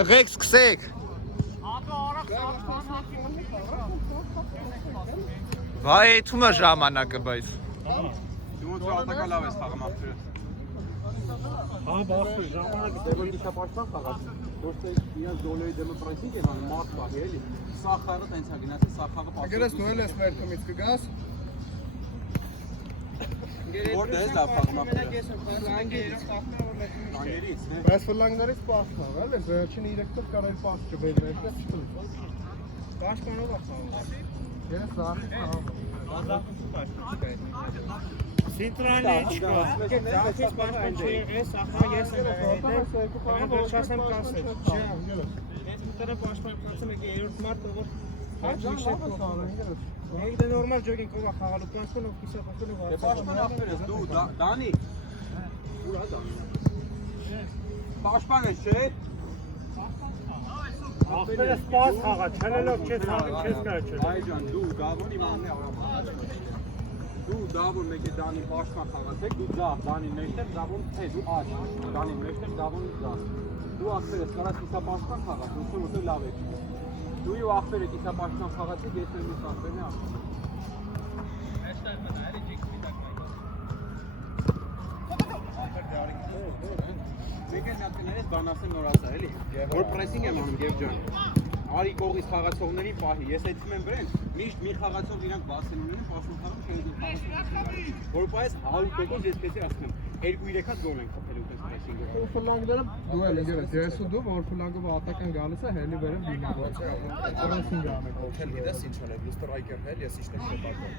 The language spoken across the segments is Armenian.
Տղեկ սկսեք։ Վայ, թումա ժամանակը բայց։ Դու ոնց ատակա լավ ես խաղում աղջիկը։ Հա, բարձր ժամանակը դեպի դիպաշտան խաղաց։ Ոչ թե իրաց դոլարի դեմը պրեսինգ են անում, մարդ կա, էլի։ Սա խաղը տենց է գնացել, սա խաղը պատասխան։ Ագերս դու էլ ես մեր թումից կգաս։ Որտե՞ղ ես լավ խաղում աղջիկը։ Անգերից, հե։ Բայց ֆլանգներից պասն ա, էլի, վերջին 3 տոք կարել պաս չբեր ներքես չտուր։ Պաշտպանով է խաղում։ Ես զախի խաղում։ Սինտրանի չկա։ Ձախից պաշտպան չի եղես, ախա ես եմ եղել։ Վերջացեմ կասել։ Չէ, անգերս։ Ես մտերը պաշտպան կասեմ եք երրորդ մարտը, որ Մենք դե նորմալ ջոգինգ կողա խաղալու պաշտպան ով կիսապաշտպան ով Դե պաշտպան ախտեր ես դու Դանի։ Ուրա Դանի։ Պաշտպան ես, չէ՞։ Ախտերը սպաս խաղա, չելելով չես կարա չել։ Այ ջան, դու Դավոն իմանն է ավրա։ Դու Դավոն մեկ է Դանի պաշտպան խաղացեք, դու ձախ, Դանի մեջտեղ, Դավոն թե դու աջ, Դանի մեջտեղ, Դավոնի ձախ։ Դու ախտեր ես կարաս կիսապաշտպան խաղաս, ուսում լավ է։ Դու ու ախտերը կիսապաշտպան խաղացեք, ես էլ մի խաղբեն է ախտեր։ Մեկ էլ նատկներես բան ասեմ նորացա, էլի, որ պրեսինգ եմ անում Գև ջան, արի կողից խաղացողներին պահի, ես այդում եմ վրեն, միշտ մի խաղացող իրանք բասեն ունեին, պասում խաղում չեն խաղացող, որ պայես 100% ես քեզի ասում եմ, 2-3 հատ գոլ են խփելու պես պրեսինգը։ Ֆլանգները դու էլ անգերս, ես ու դու որ ֆլանգով ատական գալիս է, հելի վերև դիմացի է, պրեսինգ անը կողքել Գիտես ինչ անեք, ստրայքեր հել, ես իշտեմ չեպատում։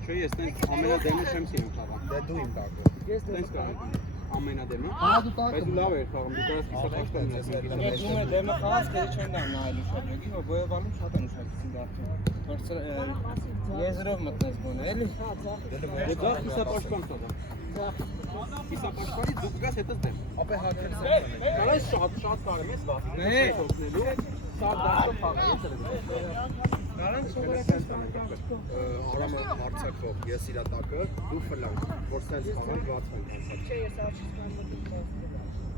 Չէ, ես տենց ամենադեմը չեմ սիրում խաղան։ Դե դու իմ տակը։ Ես տենց կարեմ ամենադեմը։ դու տակ Բայց դու լավ ես խաղում, դու կարաս կիսապաշտպան ես։ Ես ում է դեմը խաղաց, քեզ չեն դառնա նայելու շատ ջոգի, որ գոյաբանում շատ են ուշադրություն դարձնում։ Բարձր եզրով մտնես գոնե, էլի։ Դե դա կիսապաշտպան խաղա։ Կիսապաշտպանի դու կգաս հետս դեմ։ Ապե հակերս եմ։ Կարես շատ կարեմ ես վասի։ Օգնելու։ Սա դաշտով խաղա, ես էլ։ Կարանք սովորական Արամը հարցակով, ես իրա տակը, դու ֆլանկ, որ սենց խաղան բացվենք անցած։ Չէ, ես աչքից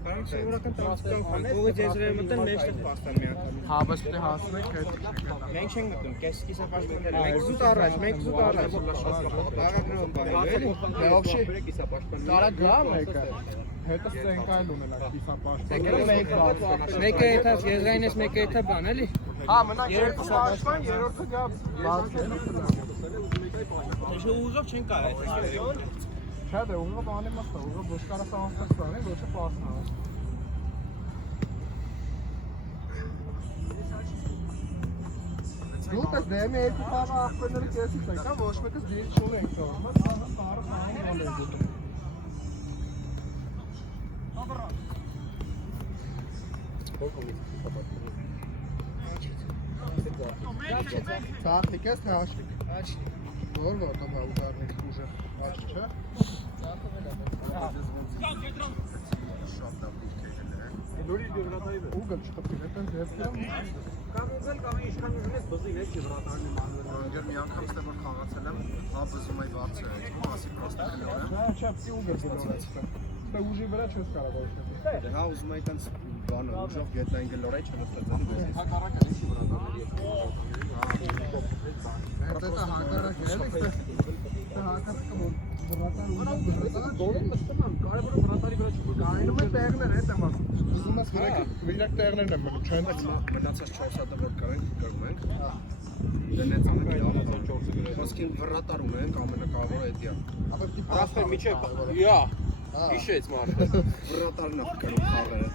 Կարանք սովորական տրանսպորտ խաղան, կողից եզրերը մտեն մեջտեղ պաստան մի անգամ։ Հա, բայց պետք է հասնենք այդ։ Մենք չենք մտնում, կիսապաշտպաններ, մենք զուտ առաջ, բաղագրում բարել, էլի։ Դե ովշի կիսապաշտպան։ կարա գա մեկը։ Հետո ստենք այլ ունենանք կիսապաշտպան։ Մեկ բաց։ Մեկը եթաց եզրային ես, մեկը եթա բան, էլի։ Հա, մնանք երկու պաշտպան, երրորդը գա բացել։ Թե ուղղով չեն կարա այդ։ Չէ, դե ուղղը բանի մասը, ուղղը ոչ կարա սանստան, ոչ է պասնա։ Դու դες դեմի երկու խաղը աղբերների կեսից ենք, հա, ոչ մեկս դիր չունենք թողում, սարը խաղը գոլ ենք ուտում։ Սաղթիկ ես, թե աշիկ։ Որ որտով է ուղարնիք ուժը, աշ չէ։ Դուրի դուրատայի վեր։ Ուգը չխպին, հետան ձևքերում։ Կամ ուղղել կամ ինչքան ուժնես բզին է չվրատարն եմ անում։ Անգեր մի անգամ ստե որ խաղացել եմ, հա բզում այդ վարձը է, մասի պրոստը գլոր եմ։ Չէ, չի ուգը գլորեց։ Ստե ուժի վրա չես կարող ոչնչի։ Դե հա ուզում էի տենց բանը ուժով գետնային գլոր է չնստացել բզից։ Հակառակը լիքի վրատարների հետ։ Հետո հակառակ էլի, ստե հակառակը որ վրատար Գոլին մտնում եմ, կարևորը վրատարի վրա չի։ գայնում է տեղներ, հետ եմ ասում։ Ուզում ես վիրակ տեղներն են մնում, չեն Մնացած 4 հատը որ կարենք գրում ենք։ Դնեց ամեն 4-ը գրել։ Խոսքին վրատար ունենք, ամենակարևորը էդի է։ Ռասպեր միջև, յա, իշեց մարդը։ Վրատարն է գրում խաղերը։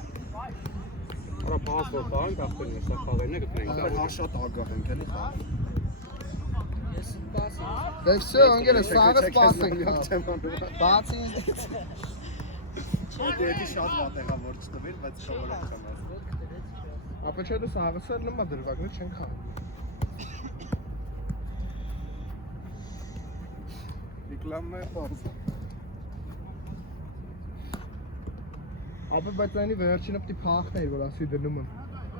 Արա պասպորտ բանք ախպերն է, սա խաղերն է գտնենք։ Ապա հա շատ ագահ ենք էլի խաղ։ Դե վсё, անգելը սաղը սպասենք։ Բացի Դեպի շատ վատ եղա որ չտվիր, բայց շողորակ չեմ ասել։ ապա չէ դու սաղը նմա դրվագներ չեն խաղում։ Ռեկլամը ֆորս։ Ապա բայց այնի վերջինը պիտի փախներ, որ ասի դնում եմ։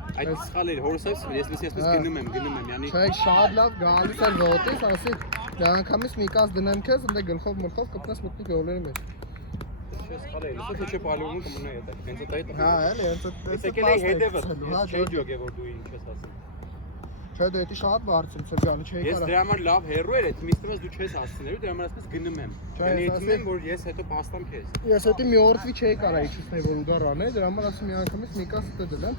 Այդ սխալ էր, հորսես, ես գնում եմ, յանի։ Չէ, շատ լավ գալիս էր ոտից, ասի, դա անգամից մի կաս դնեմ քեզ, ընդ գլխով մրխով կպնես մտնի գոլերի մեջ։ չես խալել, իսկ չէ պալյոնում կմնա այդ։ Հենց այդ այդ։ Հա, էլի, հենց Իսկ եկել էի հետևը, չէի ջոգե որ դու ինչ ես ասում։ Չէ, դե դա շատ բարձր է, գալի չէի Ես դրա համար լավ հերո էր, այդ միստրես դու չես ասցիներու, դրա համար ասես գնում եմ։ Դե եկում եմ որ ես հետո փաստամ քեզ։ Ես հետո մի օրվի չէի կարա իջեցնել որ ուդար անել, դրա համար ասում մի անգամից Նիկաս դե դեմ։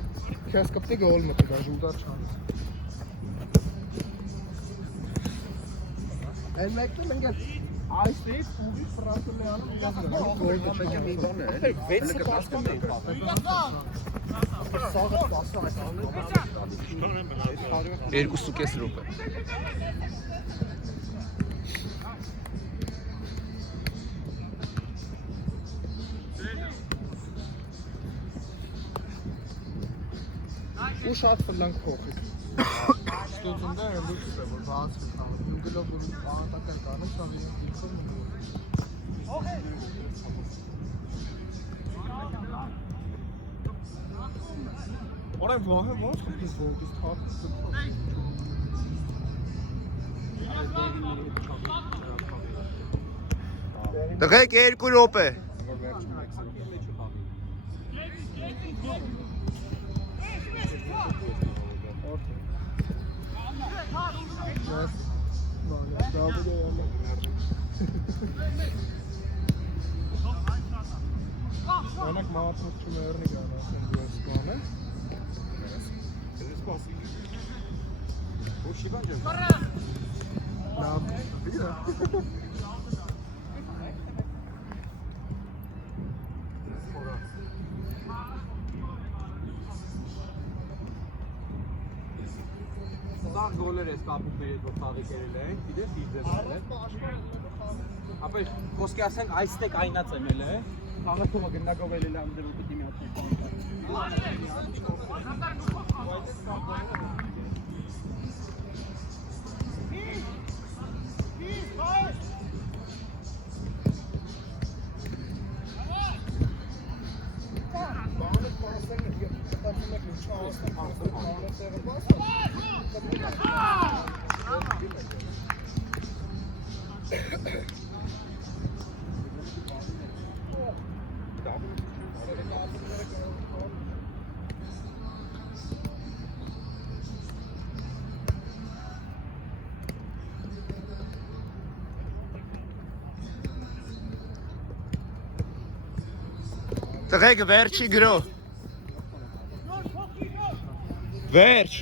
Քեզ կպտի գոլ մտի, դաժե ուդար չանես։ Այն մեկը մենք այստեղ ուղի ֆրանսիացի անում գոլ մեկը մի բան է, Դե 6-ը փաստում է։ Սաղը 10 2.5 րոպե։ ու շատ ֆլանկ փոխի։ Ստուդենտը լույս է որ բաց կան։ Ինգլով որ բանտական կանոն շավի դիքում։ Օրեն ոհը ոնց կգիս որից թափ։ Տղեկ 2 րոպե։ Անակ մատուկ չմերնի գան ասեն դուս բանը։ Ու շիբան ջան։ Լավ։ Սաղ գոլեր ես կապուկ մեր հետ որ խաղի կերել ենք, գիտես դիզել է։ Ապա խոսքի ասենք այստեղ այնած եմ էլ է։ Խաղը թողը գնդակով էլ լավ դրու պիտի մի հատ։ Տղեկ վերջի գրո։ Վերջ։